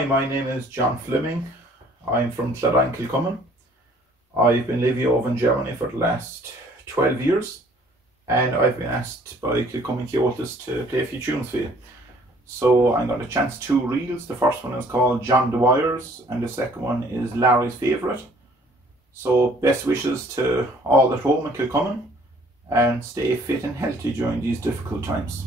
Hi, my name is John Fleming. I'm from Clodagh, Kilcummin. I've been living over in Germany for the last 12 years, and I've been asked by Kilcummin Comhaltas to play a few tunes for you. So I'm going to chance two reels. The first one is called John Dwyer's and the second one is Larry's Favourite. So best wishes to all at home in Kilcummin, and stay fit and healthy during these difficult times.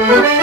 Thank you.